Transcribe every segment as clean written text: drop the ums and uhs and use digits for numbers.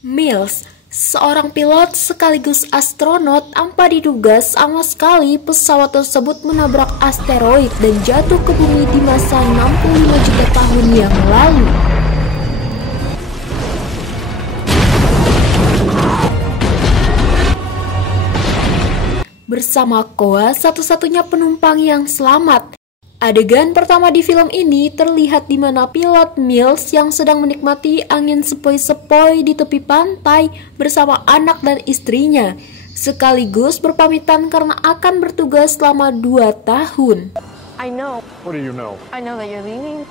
Mills, seorang pilot sekaligus astronot, tanpa diduga sama sekali pesawat tersebut menabrak asteroid dan jatuh ke bumi di masa 65 juta tahun yang lalu. Bersama Koa, satu-satunya penumpang yang selamat. Adegan pertama di film ini terlihat di mana pilot Mills yang sedang menikmati angin sepoi-sepoi di tepi pantai bersama anak dan istrinya, sekaligus berpamitan karena akan bertugas selama 2 tahun. I know. What do you know? I know that you're leaving.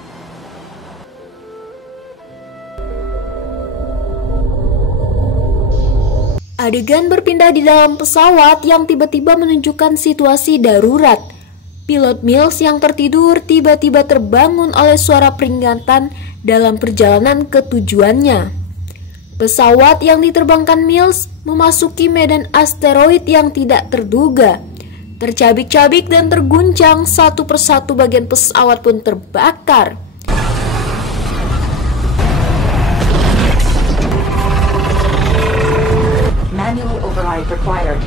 Adegan berpindah di dalam pesawat yang tiba-tiba menunjukkan situasi darurat. Pilot Mills yang tertidur tiba-tiba terbangun oleh suara peringatan dalam perjalanan ke tujuannya. Pesawat yang diterbangkan Mills memasuki medan asteroid yang tidak terduga. Tercabik-cabik dan terguncang, satu persatu bagian pesawat pun terbakar. Manual override required.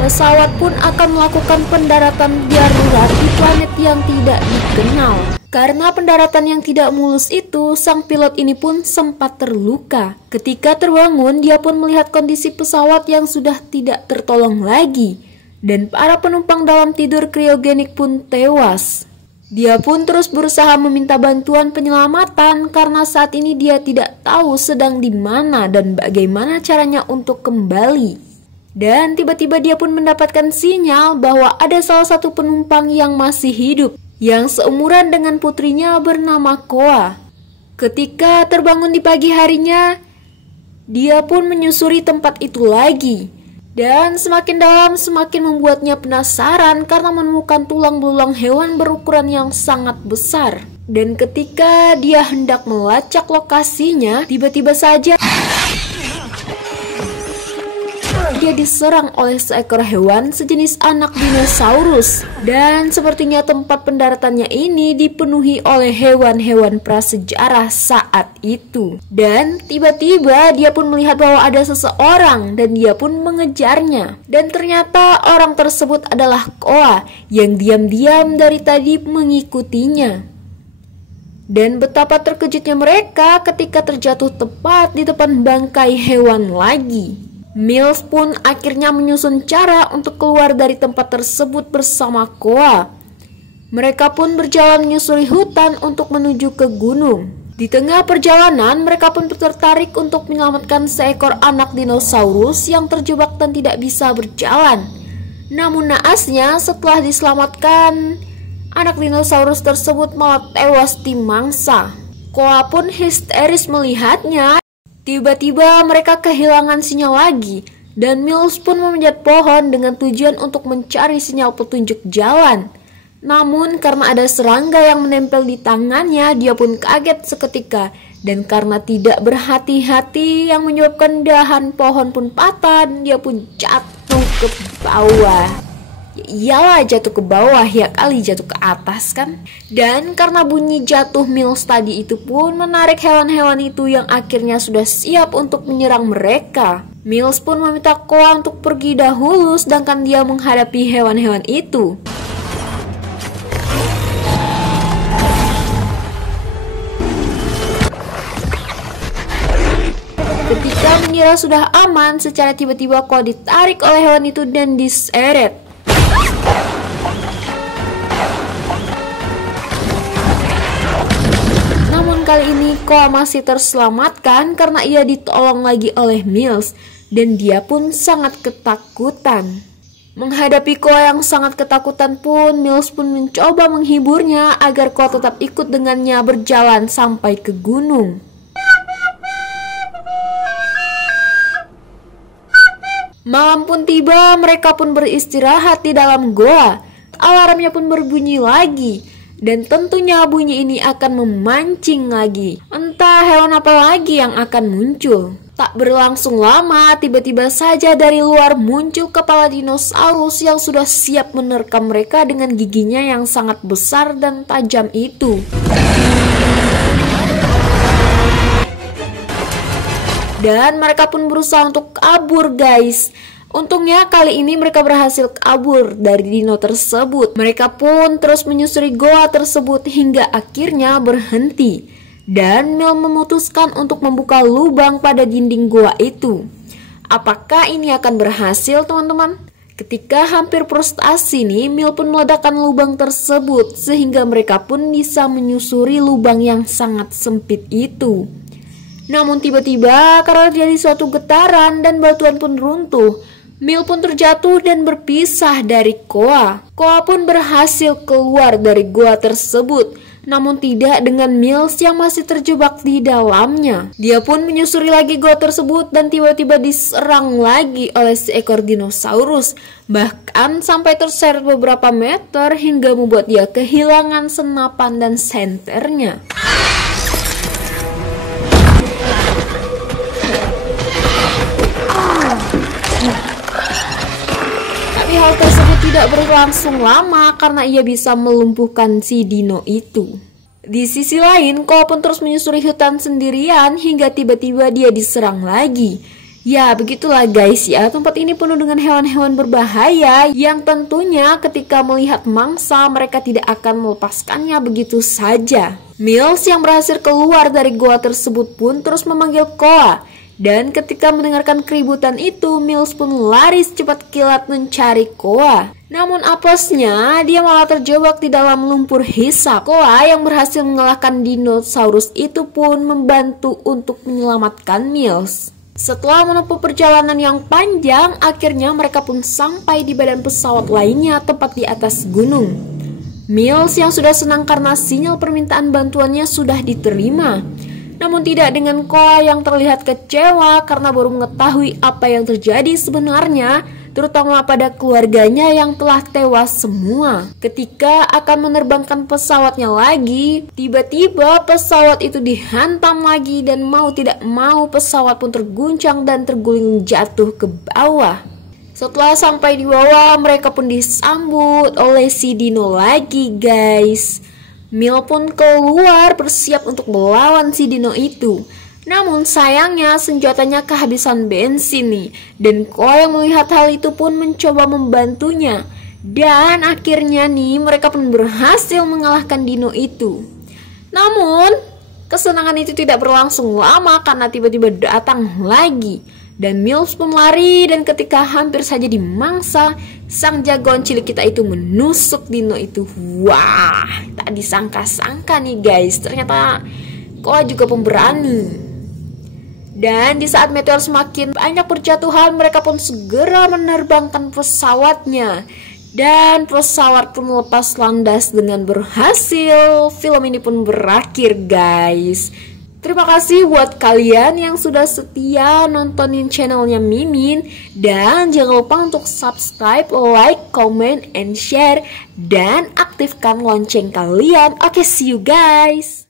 Pesawat pun akan melakukan pendaratan darurat di planet yang tidak dikenal. Karena pendaratan yang tidak mulus itu, sang pilot ini pun sempat terluka. Ketika terbangun, dia pun melihat kondisi pesawat yang sudah tidak tertolong lagi. Dan para penumpang dalam tidur kriogenik pun tewas. Dia pun terus berusaha meminta bantuan penyelamatan karena saat ini dia tidak tahu sedang di mana dan bagaimana caranya untuk kembali. Dan tiba-tiba dia pun mendapatkan sinyal bahwa ada salah satu penumpang yang masih hidup, yang seumuran dengan putrinya bernama Koa. Ketika terbangun di pagi harinya, dia pun menyusuri tempat itu lagi. Dan semakin dalam semakin membuatnya penasaran karena menemukan tulang belulang hewan berukuran yang sangat besar. Dan ketika dia hendak melacak lokasinya, tiba-tiba saja dia diserang oleh seekor hewan sejenis anak dinosaurus. Dan sepertinya tempat pendaratannya ini dipenuhi oleh hewan-hewan prasejarah saat itu. Dan tiba-tiba dia pun melihat bahwa ada seseorang dan dia pun mengejarnya. Dan ternyata orang tersebut adalah Koa yang diam-diam dari tadi mengikutinya. Dan betapa terkejutnya mereka ketika terjatuh tepat di depan bangkai hewan lagi. Mills pun akhirnya menyusun cara untuk keluar dari tempat tersebut bersama Koa. Mereka pun berjalan menyusuri hutan untuk menuju ke gunung. Di tengah perjalanan, mereka pun tertarik untuk menyelamatkan seekor anak dinosaurus yang terjebak dan tidak bisa berjalan. Namun naasnya, setelah diselamatkan, anak dinosaurus tersebut malah tewas dimangsa. Koa pun histeris melihatnya. Tiba-tiba mereka kehilangan sinyal lagi, dan Mills pun memanjat pohon dengan tujuan untuk mencari sinyal petunjuk jalan. Namun karena ada serangga yang menempel di tangannya, dia pun kaget seketika. Dan karena tidak berhati-hati yang menyebabkan dahan pohon pun patah, dia pun jatuh ke bawah. Iyalah jatuh ke bawah, ya kali jatuh ke atas kan. Dan karena bunyi jatuh Mills tadi itu pun menarik hewan-hewan itu yang akhirnya sudah siap untuk menyerang mereka. Mills pun meminta Koa untuk pergi dahulu sedangkan dia menghadapi hewan-hewan itu. Ketika mengira sudah aman, secara tiba-tiba Koa ditarik oleh hewan itu dan diseret. Namun kali ini Koa masih terselamatkan karena ia ditolong lagi oleh Mills dan dia pun sangat ketakutan. Menghadapi Koa yang sangat ketakutan pun, Mills pun mencoba menghiburnya agar Koa tetap ikut dengannya berjalan sampai ke gunung. Malam pun tiba, mereka pun beristirahat di dalam goa. Alarmnya pun berbunyi lagi. Dan tentunya bunyi ini akan memancing lagi. Entah hewan apa lagi yang akan muncul. Tak berlangsung lama, tiba-tiba saja dari luar muncul kepala dinosaurus yang sudah siap menerkam mereka dengan giginya yang sangat besar dan tajam itu. Dan mereka pun berusaha untuk kabur guys. Untungnya kali ini mereka berhasil kabur dari dino tersebut. Mereka pun terus menyusuri goa tersebut hingga akhirnya berhenti. Dan Mil memutuskan untuk membuka lubang pada dinding goa itu. Apakah ini akan berhasil teman-teman? Ketika hampir frustasi nih, Mil pun meledakkan lubang tersebut sehingga mereka pun bisa menyusuri lubang yang sangat sempit itu. Namun tiba-tiba karena terjadi suatu getaran dan batuan pun runtuh, Mil pun terjatuh dan berpisah dari Koa. Koa pun berhasil keluar dari goa tersebut, namun tidak dengan Mills yang masih terjebak di dalamnya. Dia pun menyusuri lagi goa tersebut dan tiba-tiba diserang lagi oleh seekor dinosaurus. Bahkan sampai terseret beberapa meter hingga membuat dia kehilangan senapan dan senternya. Hal tersebut tidak berlangsung lama karena ia bisa melumpuhkan si dino itu. Di sisi lain, Koa pun terus menyusuri hutan sendirian hingga tiba-tiba dia diserang lagi. Ya, begitulah guys ya, tempat ini penuh dengan hewan-hewan berbahaya yang tentunya ketika melihat mangsa mereka tidak akan melepaskannya begitu saja. Mills yang berhasil keluar dari goa tersebut pun terus memanggil Koa. Dan ketika mendengarkan keributan itu, Mills pun lari secepat kilat mencari Koa. Namun apesnya, dia malah terjebak di dalam lumpur hisap. Koa yang berhasil mengalahkan dinosaurus itu pun membantu untuk menyelamatkan Mills. Setelah menempuh perjalanan yang panjang, akhirnya mereka pun sampai di badan pesawat lainnya tepat di atas gunung. Mills yang sudah senang karena sinyal permintaan bantuannya sudah diterima. Namun tidak dengan Koa yang terlihat kecewa karena baru mengetahui apa yang terjadi sebenarnya, terutama pada keluarganya yang telah tewas semua. Ketika akan menerbangkan pesawatnya lagi, tiba-tiba pesawat itu dihantam lagi dan mau tidak mau pesawat pun terguncang dan terguling jatuh ke bawah. Setelah sampai di bawah, mereka pun disambut oleh si dino lagi guys. Mil pun keluar bersiap untuk melawan si dino itu. Namun sayangnya senjatanya kehabisan bensin nih. Dan Koa yang melihat hal itu pun mencoba membantunya. Dan akhirnya nih mereka pun berhasil mengalahkan dino itu. Namun kesenangan itu tidak berlangsung lama karena tiba-tiba datang lagi. Dan Mills pun lari dan ketika hampir saja dimangsa, sang jagoan cilik kita itu menusuk dino itu. Wah, tak disangka-sangka nih guys, ternyata Koa juga pemberani. Dan di saat meteor semakin banyak berjatuhan, mereka pun segera menerbangkan pesawatnya. Dan pesawat pun lepas landas dengan berhasil. Film ini pun berakhir guys. Terima kasih buat kalian yang sudah setia nontonin channelnya Mimin. Dan jangan lupa untuk subscribe, like, comment, and share. Dan aktifkan lonceng kalian. Oke, see you guys.